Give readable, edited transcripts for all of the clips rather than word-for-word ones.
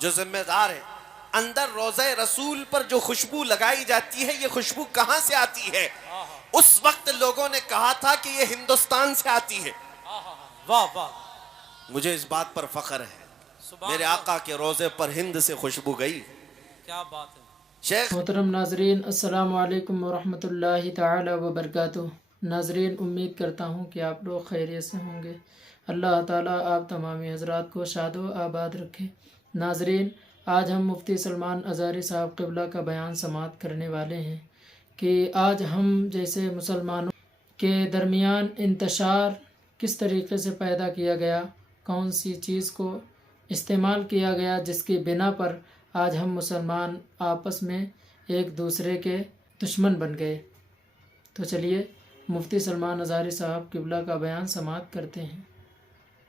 جو ذمہ دار ہے، اندر روضہ رسول پر جو خوشبو لگائی جاتی ہے یہ خوشبو کہاں سے آتی ہے؟ اس وقت لوگوں نے کہا تھا کہ یہ ہندوستان سے آتی ہے۔ واہ واہ، مجھے اس بات پر فخر ہے، سبحان میرے اللہ، آقا کے روضے پر ہند سے خوشبو گئی۔ کیا بات ہے۔ شیخ محترم ناظرین، السلام علیکم ورحمۃ اللہ تعالی وبرکاتہ۔ ناظرین، امید کرتا ہوں کہ آپ لوگ خیریت سے ہوں گے۔ اللہ تعالیٰ آپ تمامی حضرات کو شاد و آباد رکھے۔ ناظرین، آج ہم مفتی سلمان ازہری صاحب قبلہ کا بیان سماعت کرنے والے ہیں کہ آج ہم جیسے مسلمانوں کے درمیان انتشار کس طریقے سے پیدا کیا گیا، کون سی چیز کو استعمال کیا گیا جس کی بنا پر آج ہم مسلمان آپس میں ایک دوسرے کے دشمن بن گئے۔ تو چلیے مفتی سلمان ازہری صاحب قبلہ کا بیان سماعت کرتے ہیں۔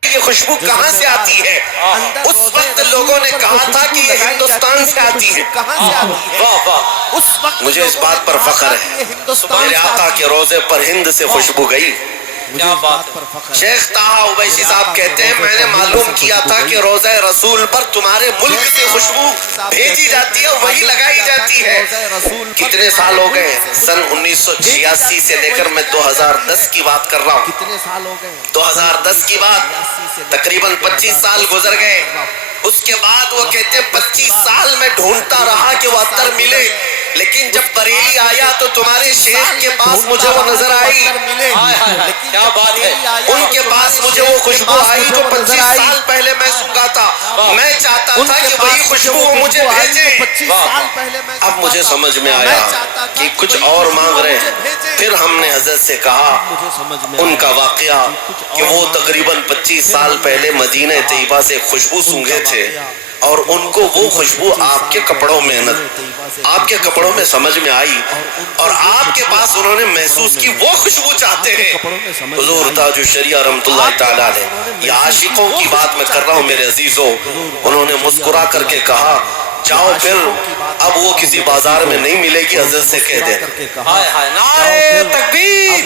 یہ خوشبو کہاں سے آتی ہے؟ اس وقت لوگوں نے کہا تھا کہ یہ ہندوستان سے آتی ہے۔ کہاں سے آتی ہے؟ واہ واہ، اس وقت مجھے اس بات پر فخر ہے، میرے آقا کے روضے پر ہند سے خوشبو گئی۔ کیا بات ہے۔ شیخ طاہا اویسی صاحب کہتے ہیں میں نے معلوم کیا تھا کہ روضہ رسول پر تمہارے ملک سے خوشبو بھیجی جاتی ہے، وہی لگائی جاتی ہے۔ کتنے سال ہو گئے؟ سن 1986 سے لے کر میں 2010 کی بات کر رہا ہوں۔ کتنے سال ہو گئے؟ 2010 کی بات، تقریباً 25 سال گزر گئے۔ اس کے بعد وہ کہتے ہیں 25 سال میں ڈھونڈتا رہا کہ وہ عطر ملے، لیکن جب بریلی آیا تو تمہارے شیخ کے پاس مجھے وہ نظر آئی۔ کیا بات ہے۔ ان کے پاس مجھے وہ خوشبو آئی جو 25 سال پہلے میں سونگا تھا۔ میں چاہتا تھا کہ وہی خوشبو وہ مجھے بھیجے۔ اب مجھے سمجھ میں آیا کہ کچھ اور مانگ رہے ہیں۔ پھر ہم نے حضرت سے کہا ان کا واقعہ کہ وہ تقریباً 25 سال پہلے مدینہ طیبہ سے خوشبو سونگے تھے اور ان کو وہ خوشبو آپ کے کپڑوں میں آپ کے کپڑوں میں سمجھ میں آئی اور آپ کے پاس انہوں نے محسوس کی وہ خوشبو چاہتے ہیں۔ حضور تاج الشریعہ رحمۃ اللہ تعالی علیہ، یہ عاشقوں کی بات میں کر رہا ہوں میرے عزیزوں۔ انہوں نے مسکرا کر کے کہا جاؤ پھر، اب وہ کسی بازار میں نہیں ملے گی، حضرت سے کہہ دیں۔ ہائے ہائے، نعرہ تکبیر،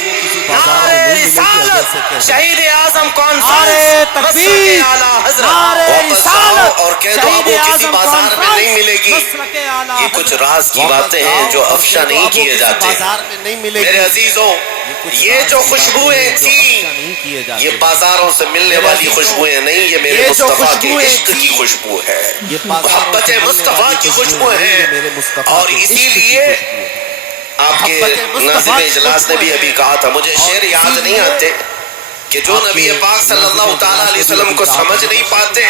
نعرہ رسالت، شہید اعظم کانفرنس، نعرہ تکبیر، نعرہ رسالت، اور کہہ دو اب وہ کسی بازار میں نہیں ملے گی۔ یہ کچھ راز کی باتیں ہیں جو افشا نہیں کیے جاتے۔ میرے عزیزوں، یہ جو خوشبوئیں تھی یہ بازاروں سے ملنے والی خوشبوئیں نہیں، یہ میرے مصطفیٰ کے عشق کی خوشبو ہے، محبت مصطفیٰ کی خوشبو ہے۔ اور اسی لیے آپ کے ناظم اجلاس نے بھی ابھی کہا تھا، مجھے شعر یاد نہیں آتے کہ جو نبی پاک صلی اللہ تعالیٰ علیہ وسلم کو سمجھ نہیں پاتے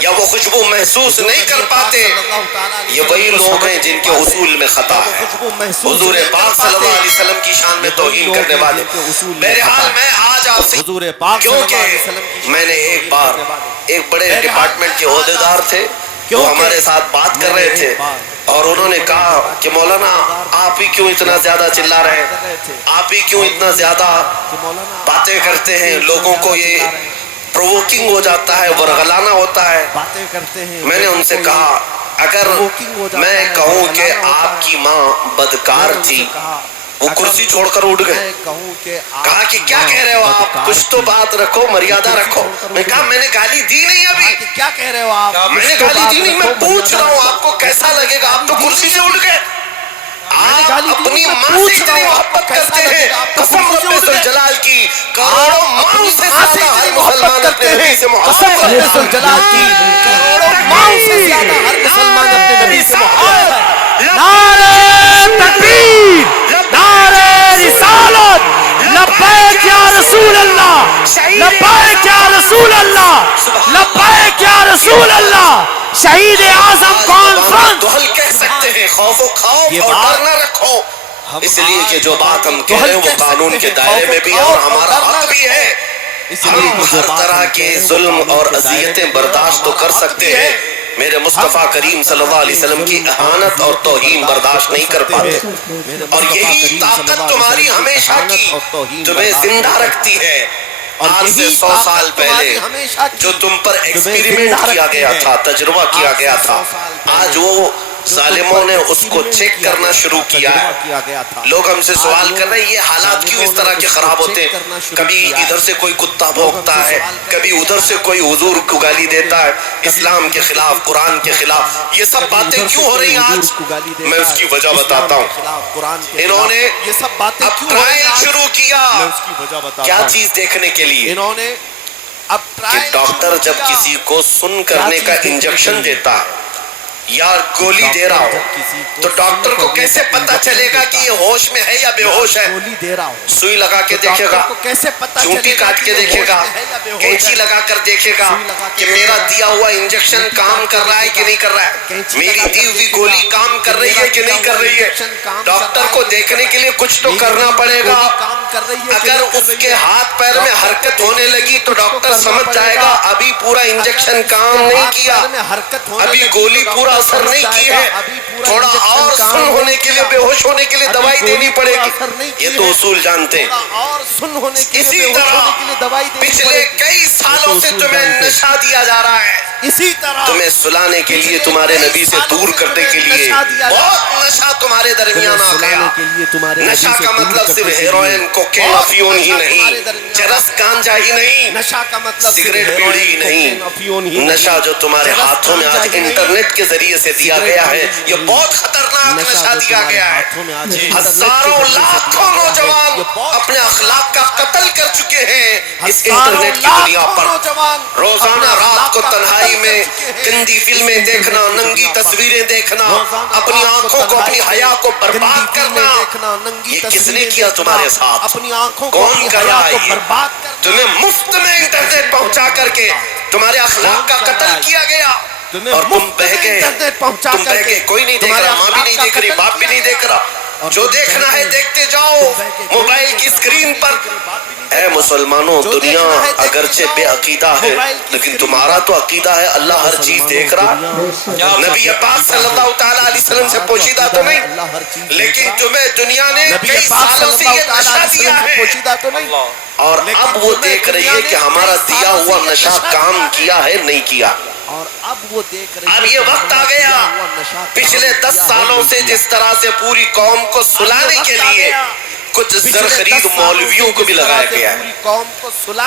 یا وہ خوشبو محسوس نہیں کر پاتے، یہ وہی لوگ ہیں جن کے اصول میں خطا ہے، حضور پاک صلی اللہ علیہ وسلم کی شان میں توہین کرنے والے۔ بہرحال میں آج آپ سے، کیونکہ میں نے ایک بار ایک بڑے ڈپارٹمنٹ کے عہدیدار تھے، وہ ہمارے ساتھ بات کر رہے تھے اور انہوں نے کہا کہ مولانا آپ ہی کیوں اتنا زیادہ چلا رہے ہیں، آپ ہی کیوں اتنا زیادہ باتیں کرتے ہیں، لوگوں کو یہ پرووکنگ ہو جاتا ہے، ورغلانا ہوتا ہے۔ میں نے ان سے کہا اگر میں کہوں کہ آپ کی ماں بدکار تھی، وہ کرسی چھوڑ کر اٹھ گئے۔ کہا کہ کیا کہہ رہے ہو آپ، کچھ تو بات رکھو، مریادہ رکھو۔ میں کہا میں نے گالی دی نہیں ابھی، کیا کہہ رہے ہو آپ، میں نے گالی دی نہیں، میں پوچھ رہا ہوں آپ کو کیسا لگے گا، آپ تو کرسی سے اٹھ گئے۔ آپ اپنی ماں سے اتنی محبت کرتے ہیں، قسم رب ذوالجلال کی، کروڑوں ماں سے زیادہ ہر مسلمان اپنے نبی سے محبت کرتے ہیں، قسم رب ذوالجلال کی، کروڑوں ماں سے زیادہ ہر مسلمان اپنے نبی سے محبت کرتے ہیں۔ نعرہ تکبیر، نعرہ رسالت، لبیک یا رسول اللہ، لبیک یا رسول اللہ، لبیک یا رسول اللہ، شہید اعظم کانفرنس۔ دوہل کہہ سکتے ہیں، خوف و خوف اور ڈر نہ رکھو، اس لیے کہ جو بات ہم کہہ رہے ہیں وہ قانون کے دائرے میں بھی ہے اور ہمارا حق بھی ہے۔ ہم ہر طرح کے ظلم اور اذیتیں برداشت تو کر سکتے ہیں، میرے مصطفیٰ کریم صلی اللہ علیہ وسلم کی اہانت اور توہین برداشت نہیں کر پاتے، اور یہی طاقت تمہاری ہمیشہ کی تمہیں زندہ رکھتی ہے۔ آج سے 100 سال پہلے جو تم پر ایکسپیریمنٹ کیا گیا تھا، تجربہ کیا گیا تھا، آج وہ ظالموں نے اس کو چیک کرنا شروع کیا ہے. لوگ ہم سے سوال کر رہے ہیں یہ حالات کیوں اس طرح کے خراب ہوتے ہیں؟ کبھی ادھر سے کوئی کتا بھونکتا ہے، کبھی ادھر سے کوئی حضور کو گالی دیتا ہے اسلام کے خلاف، قرآن کے خلاف. یہ سب باتیں کیوں ہو رہی ہیں آج؟ میں اس کی وجہ بتاتا ہوں. انہوں نے اب ٹرائل شروع کیا. کیا چیز دیکھنے کے لیے کہ ڈاکٹر جب کسی کو سن کرنے کا انجیکشن دیتا ہے یا گولی دے رہا ہو تو ڈاکٹر کو کیسے پتا چلے گا کہ یہ ہوش میں ہے یا بے ہوش ہے؟ سوئی لگا کے دیکھے گا، چونٹی کاٹ کے دیکھے گا، کینچی لگا کر دیکھے گا کہ میرا دیا ہوا انجیکشن کام کر رہا ہے کہ نہیں کر رہا ہے، میری دی ہوئی گولی کام کر رہی ہے کہ نہیں کر رہی ہے. ڈاکٹر کو دیکھنے کے لیے کچھ تو کرنا پڑے گا. اگر اس کے ہاتھ پیر میں حرکت ہونے لگی تو ڈاکٹر سمجھ جائے گا ابھی پورا انجیکشن کام نہیں کیا، ابھی گولی پورا اثر نہیں کی ہے، تھوڑا اور سن ہونے کے لیے، بے ہوش ہونے کے لیے دوائی دینی پڑے گی. یہ تو اصول جانتے ہیں. اسی طرح پچھلے کئی سالوں سے تمہیں نشہ دیا جا رہا ہے، تمہیں سلانے کے لیے، تمہارے نبی سے دور کرنے کے لیے بہت نشہ تمہارے درمیان آ گیا. نشہ کا مطلب صرف ہیروئن، کوکین، افیون ہی نہیں، چرس، گانجا ہی نہیں، سگریٹ، بیڑی ہی نہیں. نشہ جو تمہارے ہاتھوں میں آج انٹرنیٹ کے ذریعے سے دیا گیا ہے یہ بہت خطرناک نشہ دیا گیا ہے. ہزاروں لاکھوں نوجوان اپنے اخلاق کا قتل کر چکے ہیں اس انٹرنیٹ کی دنیا پر. روزانہ رات کو تنہائی میں گندی فلمیں دیکھنا، ننگی تصویریں دیکھنا، اپنی آنکھوں کو، اپنی حیا کو برباد کرنا. یہ کس نے کیا تمہارے ساتھ؟ کون کر رہا ہے یہ؟ تمہیں مفت میں انٹرنیٹ پہنچا کر کے تمہارے اخلاق کا قتل کیا گیا اور تم بہ گئے. کوئی نہیں دیکھ رہا، ماں بھی نہیں دیکھ رہی، باپ بھی نہیں دیکھ رہا. جو دیکھنا ہے دیکھتے جاؤ موبائل کی اسکرین پر. اے مسلمانوں، دنیا اگرچہ بے عقیدہ ہے لیکن تمہارا تو عقیدہ ہے اللہ ہر چیز دیکھ رہا. نبی پاک صلی اللہ تعالیٰ علیہ وسلم سے پوشیدہ تو نہیں، لیکن تمہیں دنیا نے کئی سالوں سے یہ نشہ دیا ہے اور اب وہ دیکھ رہی ہے کہ ہمارا دیا ہوا نشہ کام کیا ہے نہیں کیا. اب یہ وقت آ گیا پچھلے 10 سالوں سے جس طرح سے پوری قوم کو سلانے کے لیے کچھ زرخرید مولویوں کو بھی لگایا گیا ہے،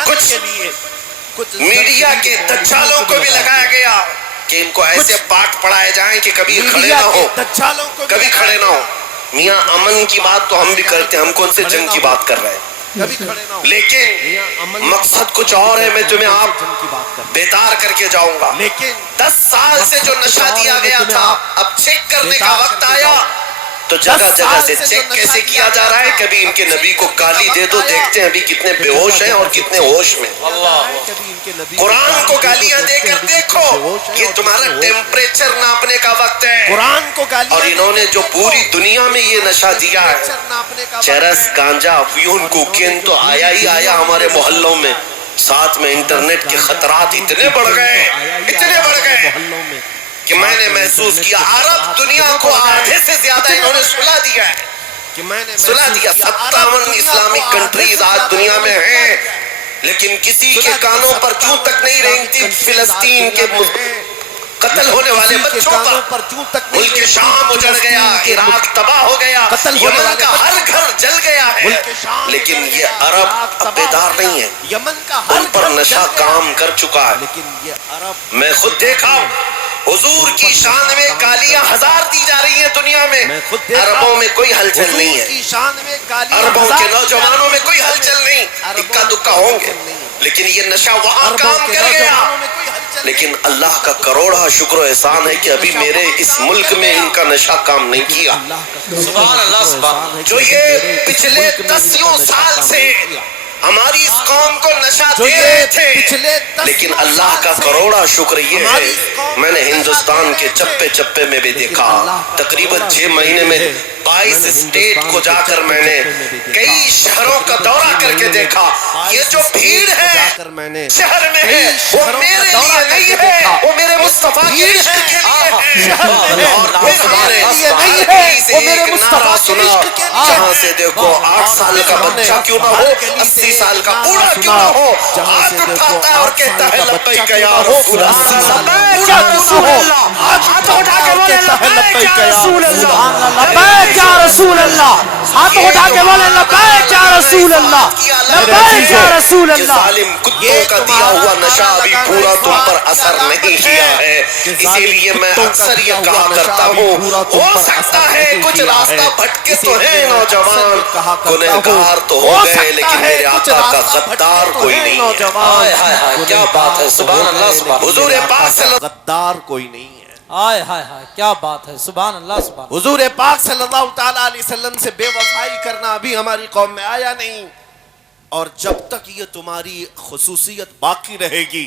کچھ میڈیا کے دجالوں کو بھی لگایا گیا کہ ان کو ایسے پاٹ پڑھائے جائیں کہ کبھی کھڑے نہ ہو، کبھی کھڑے نہ ہو. میاں امن کی بات تو ہم بھی کرتے ہیں، ہم کون سے جنگ کی بات کر رہے ہیں، لیکن مقصد کچھ اور ہے. میں تمہیں آپ بیدار کر کے جاؤں گا. 10 سال سے جو نشہ دیا گیا تھا اب چیک کرنے کا وقت آیا تو جگہ جگہ سے چیک کیسے کیا جا رہا ہے. کبھی ان کے نبی کو گالی دے دو، دیکھتے ہیں ابھی کتنے بے ہوش ہیں اور کتنے ہوش میں. قرآن کو گالیاں دے کر دیکھو، یہ تمہارا ٹیمپریچر ناپنے کا وقت ہے. اور انہوں نے جو پوری دنیا میں یہ نشہ دیا ہے، چرس، گانجا، افیون، کوکین تو آیا ہی آیا ہمارے محلوں میں. ساتھ میں انٹرنیٹ کے خطرات اتنے بڑھ گئے کہ میں نے محسوس کیا عرب دنیا کو آدھے سے زیادہ انہوں نے سلا دیا ہے. 57 اسلامک کنٹریز آج دنیا میں ہیں لیکن کسی کے کانوں پر چوں تک نہیں رینگتی فلسطین کے قتل ہونے والے بچوں پر. ملک شام اجڑ گیا، عراق تباہ ہو گیا، یمن کا ہر گھر جل گیا ہے، لیکن یہ عرب اب بیدار نہیں ہے، ان پر نشہ کام کر چکا ہے. میں خود دیکھا حضور کی شان میں گالیاں 1000 دی جا رہی ہیں دنیا میں. عربوں میں کوئی ہلچل نہیں ہے، عربوں کے نوجوانوں میں کوئی ہلچل نہیں، اکا دکا ہوں گے، لیکن یہ نشہ وہاں کام کر گیا. لیکن اللہ کا کروڑا شکر و احسان ہے کہ ابھی میرے اس ملک میں ان کا نشہ کام نہیں کیا. سبحان اللہ. جو یہ پچھلے 10 سال سے ہماری اس قوم کو نشہ دے رہے تھے، لیکن اللہ کا کروڑا شکر یہ ہے میں نے ہندوستان کے چپے چپے میں بھی دیکھا. تقریباً 6 مہینے میں 22 اسٹیٹ کو جا کر میں نے کئی شہروں کا دورہ کر کے دیکھا. یہ جو بھیڑ ہے شہر میں ہے وہ میرے لیے نہیں ہے، وہ میرے مصطفیٰ کے عشق کے لیے ہے. اور میرے لیے نہیں ہے، وہ میرے مصطفیٰ کے عشق کے لیے. جہاں سے دیکھو 8 سال کا بچہ کیوں نہ ہو، 80 سال کا بوڑھا کیوں نہ ہو، ہاتھ اٹھاتا ہے اور کہتا ہے لبیک یا رسول اللہ. بوڑھا کیوں نہ ہو، ہاتھ اٹھا کے کہتا ہے لبیک یا رسول اللہ، لبیک یا رسول اللہ، ہاتھ اٹھا کے بولے لبیک یا رسول اللہ، لبیک یا رسول اللہ۔ ظالم کتوں کا دیا ہوا نشہ بھی پورا تم پر اثر نہیں کیا ہے، اسی لیے میں اکثر یہ کہا کرتا ہوں، ہو سکتا ہے کچھ راستہ بھٹکے تو ہیں نوجوان، گنہگار تو ہو گئے لیکن میرے آقا کا غدار کوئی نہیں ہے۔ ہائے ہائے ہائے کیا بات ہے، سبحان اللہ سبحان اللہ۔ حضور پاک صلی اللہ غدار کوئی نہیں ہے۔ آئے ہائے ہائے کیا بات ہے، سبحان اللہ سبحان اللہ۔ حضور پاک صلی اللہ تعالیٰ علیہ وسلم سے بے وفائی کرنا ابھی ہماری قوم میں آیا نہیں، اور جب تک یہ تمہاری خصوصیت باقی رہے گی